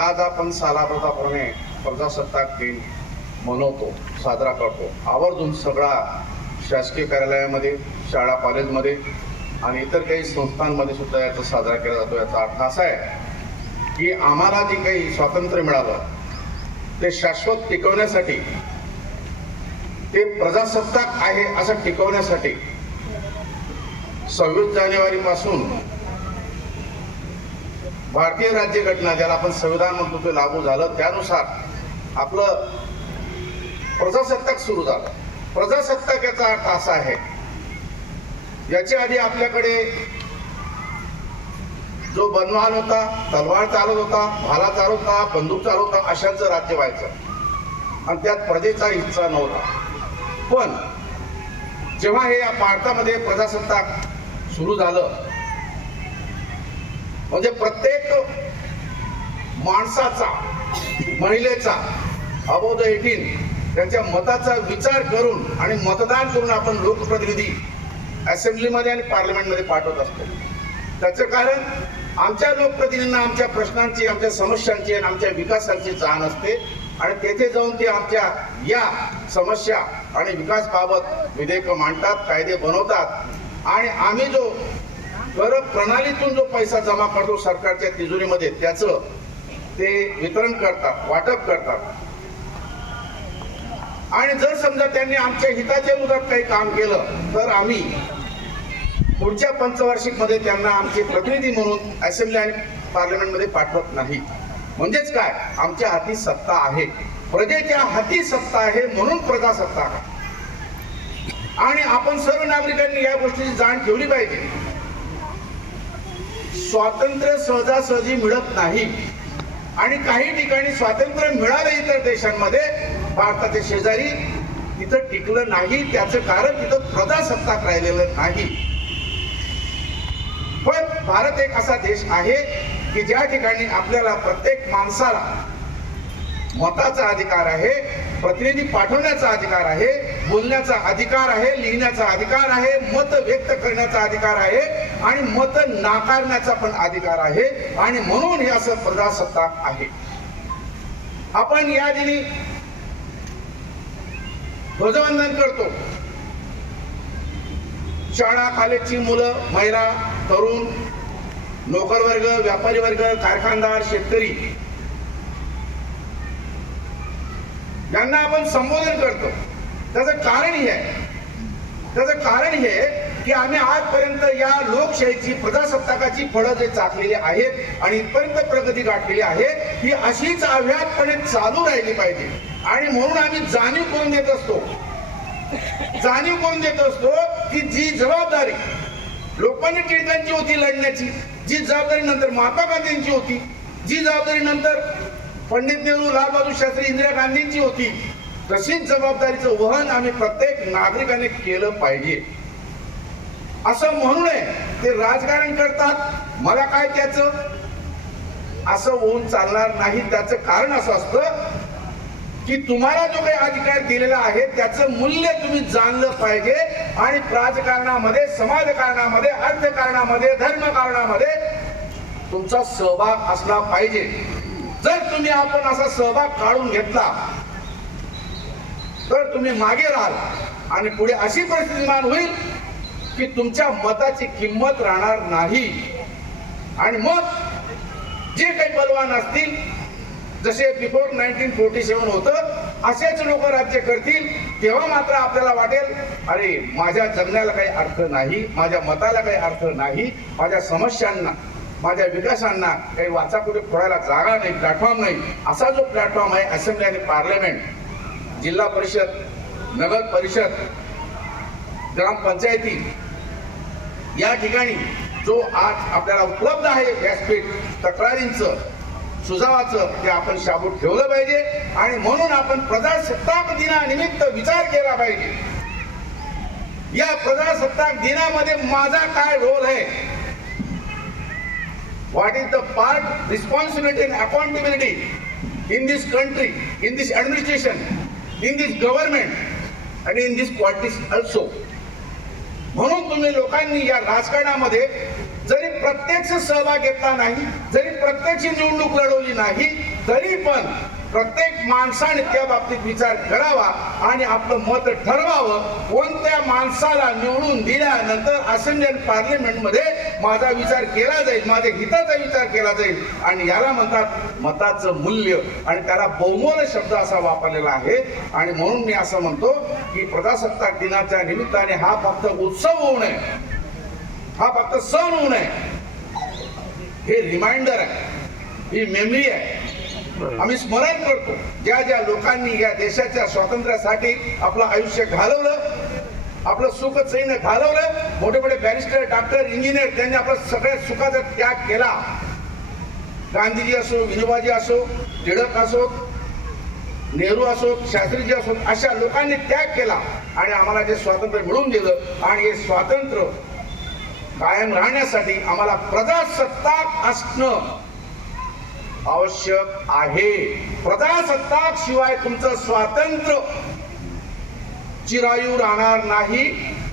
आज आपण सालाप्रमाणे प्रजासत्ताक दिन मनवतो साजरा करतो. आवर्जून सगळा शासकीय कार्यालयामध्ये शाळा कॉलेजमध्ये आणि इतर काही संस्थांमध्ये सुद्धा याचा साजरा केला जातो. याचा अर्थ असा आहे की आम्हाला जे काही स्वातंत्र्य मिळालं ते शाश्वत टिकवण्यासाठी ते प्रजासत्ताक आहे असं टिकवण्यासाठी सव्वीस जानेवारीपासून भारतीय राज्यघटना ज्याला आपण संविधान म्हणतो ते लागू झालं. त्यानुसार आपलं प्रजासत्ताक सुरू झालं. प्रजासत्ताक याचा अर्थ असा आहे. याच्या आधी आपल्याकडे जो बनवान होता तलवार चालत होता भाला चालत होता बंदूक चालत होता अशांचं राज्य व्हायचं. आणि त्यात प्रजेचा हिस्सा नव्हता. पण जेव्हा हे या भारतामध्ये प्रजासत्ताक सुरू झालं म्हणजे प्रत्येक माणसाचा महिलेचा अबोध एटीन त्यांच्या मताचा विचार करून आणि मतदान करून आपण लोकप्रतिनिधी असेंब्लीमध्ये आणि पार्लमेंटमध्ये पाठवत असतो. त्याचं कारण आमच्या लोकप्रतिनिधींना आमच्या प्रश्नांची आमच्या समस्यांची आणि आमच्या विकासाची जाण असते. आणि तेथे जाऊन ते आमच्या या समस्या आणि विकासबाबत विधेयकं मांडतात कायदे बनवतात. आणि आम्ही जो कर प्रणालीतून जो पैसा जमा करतो सरकारच्या तिजोरीमध्ये त्याचं ते वितरण करतात वाटप करतात. आणि जर समजा त्यांनी आमच्या हिताच्या मुदत काही काम केलं तर आम्ही पुढच्या पंचवार्षिकमध्ये त्यांना आमचे प्रतिनिधी म्हणून असेंब्ली आणि पार्लमेंटमध्ये पाठवत नाही. म्हणजेच काय? आमच्या हाती सत्ता आहे. प्रजेच्या हाती सत्ता आहे म्हणून प्रजासत्ता आहे. आणि आपण सर्व नागरिकांनी या गोष्टीची जाण ठेवली पाहिजे. स्वातंत्र्य सहजासहजी मिळत नाही. आणि काही ठिकाणी स्वातंत्र्य मिळालं इतर देशांमध्ये भारताचे शेजारी तिथं टिकलं नाही त्याचं कारण तिथं प्रजासत्ताक राहिलेलं नाही. पण भारत एक असा देश आहे की ज्या ठिकाणी आपल्याला प्रत्येक माणसाला मताचा अधिकार आहे प्रतिनिधी पाठवण्याचा अधिकार आहे बोलण्याचा अधिकार आहे लिहिण्याचा अधिकार आहे मत व्यक्त करण्याचा अधिकार आहे आणि मत नाकारण्याचा पण अधिकार आहे. आणि म्हणून हे असं प्रजासत्ताक आहे. आपण या दिनी ध्वजवंदन करतो. शाळा कॉलेजची मुलं महिला तरुण नोकर वर्ग व्यापारी वर्ग कारखानदार शेतकरी यांना आपण संबोधन करतो. त्याचं कारण हे त्याचं कारण हे की आम्ही आजपर्यंत या लोकशाहीची प्रजासत्ताकाची फळं जे चाकलेली आहेत आणि इथपर्यंत प्रगती गाठलेली आहे ही अशीच अव्यापणे चालू राहिली पाहिजे. आणि म्हणून आम्ही जाणीव करून देत असतो. जाणीव करून देत असतो की जी जबाबदारी लोकमान्य टिळकांची होती लढण्याची जी जबाबदारी नंतर महात्मा गांधींची होती जी जबाबदारी नंतर पंडित नेहरू लालबहादूर शास्त्री इंदिरा गांधींची होती तशीच जबाबदारीचं वहन आम्ही प्रत्येक नागरिकाने केलं पाहिजे. असं म्हणू नये ते राजकारण करतात. मला काय त्याचं? असं होऊन चालणार नाही. त्याचं कारण असं असतं की तुम्हाला जो काही अधिकार दिलेला आहे त्याचं मूल्य तुम्ही जाणलं पाहिजे आणि राजकारणामध्ये समाजकारणामध्ये अर्थकारणामध्ये धर्मकारणामध्ये तुमचा सहभाग असला पाहिजे. जर तुम्ही आपण असा सहभाग काढून घेतला तर तुम्ही मागे राहाल आणि पुढे अशी परिस्थिती निर्माण होईल की तुमच्या मताची किंमत राहणार नाही. आणि मग जे काही बलवान असतील जसे बिफोर नाईन्टीन फोर्टी सेवन होतं असेच लोक राज्य करतील तेव्हा मात्र आपल्याला वाटेल अरे माझ्या जगण्याला काही अर्थ नाही माझ्या मताला काही अर्थ नाही माझ्या समस्यांना माझ्या विकासांना काही वाचा कुठे जागा नाही प्लॅटफॉर्म नाही. असा जो प्लॅटफॉर्म आहे असेंब्ली आणि पार्लमेंट जिल्हा परिषद नगर परिषद ग्रामपंचायती या ठिकाणी जो आज आपल्याला उपलब्ध आहे व्यासपीठ तक्रारींचं सुजावाचं ते आपण शाबूत ठेवलं पाहिजे आणि म्हणून आपण प्रजासत्ताक दिनानिमित्त विचार केला पाहिजे. या प्रजासत्ताक दिनामध्ये माझा काय रोल आहे? What is the part responsibility and accountability in this country in this administration in this government and in this politics also तुम्ही लोकांनी या राजकारणामध्ये जरी प्रत्यक्ष सहभाग घेतला नाही जरी प्रत्यक्ष निवडणूक लढवली नाही तरी पण प्रत्येक माणसाने त्या बाबतीत विचार करावा आणि आपलं मत ठरवावं. कोणत्या माणसाला निवडून दिल्यानंतर असेंब्ली आणि पार्लमेंटमध्ये माझा विचार केला जाईल माझ्या हिताचा विचार केला जाईल. आणि याला म्हणतात मताचं मूल्य. आणि त्याला बहुमोल शब्द असा वापरलेला आहे. आणि म्हणून मी असं म्हणतो की प्रजासत्ताक दिनाच्या निमित्ताने हा फक्त उत्सव होऊ नये. हा फक्त सण होऊ नये. हे रिमाइंडर आहे. ही मेमरी आहे. आम्ही स्मरण करतो ज्या ज्या लोकांनी या देशाच्या स्वातंत्र्यासाठी आपलं आयुष्य घालवलं आपलं सुख चैन घालवलं मोठे मोठे बॅरिस्टर डॉक्टर इंजिनियर त्यांनी आपला सगळ्या सुखाचा त्याग केला. गांधीजी असो विनोबाजी असो टिळक असो नेहरू असो शास्त्रीजी असो अशा लोकांनी त्याग केला आणि आम्हाला जे स्वातंत्र्य मिळवून दिलं आणि हे स्वातंत्र्य कायम राहण्यासाठी आम्हाला प्रजासत्ताक असणं आवश्यक आहे. प्रजासत्ताक शिवाय तुमचं स्वातंत्र्य चिरायू राहणार नाही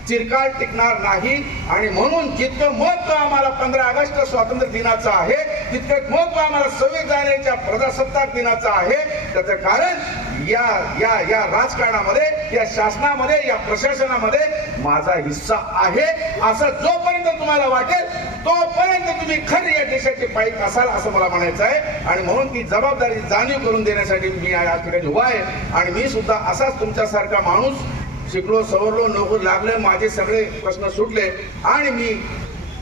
चिरकाळ टिकणार नाही. आणि म्हणून जितकं महत्त्व आम्हाला पंधरा ऑगस्ट स्वातंत्र्य दिनाचं आहे तितकं महत्त्व आम्हाला सव्वीस जानेवारीच्या प्रजासत्ताक दिनाचं आहे. त्याचं कारण या या या राजकारणामध्ये या शासनामध्ये या प्रशासनामध्ये माझा हिस्सा आहे. असं जोपर्यंत तुम्हाला वाटेल तोपर्यंत तुम्ही खरे या देशाचे पाईक असाल असं मला म्हणायचं आहे. आणि म्हणून ती जबाबदारी जाणीव करून देण्यासाठी मी या ठिकाणी उभा आहे. आणि मी सुद्धा असाच तुमच्यासारखा माणूस शिकलो सवरलो नोकरी लागले माझे सगळे प्रश्न सुटले. आणि मी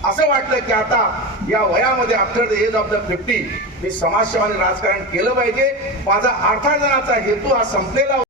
असं वाटलं की आता या वयामध्ये after the age of the fifty मी समाजसेवा आणि राजकारण केलं पाहिजे. माझा अर्थार्जनाचा हेतू हा संपलेला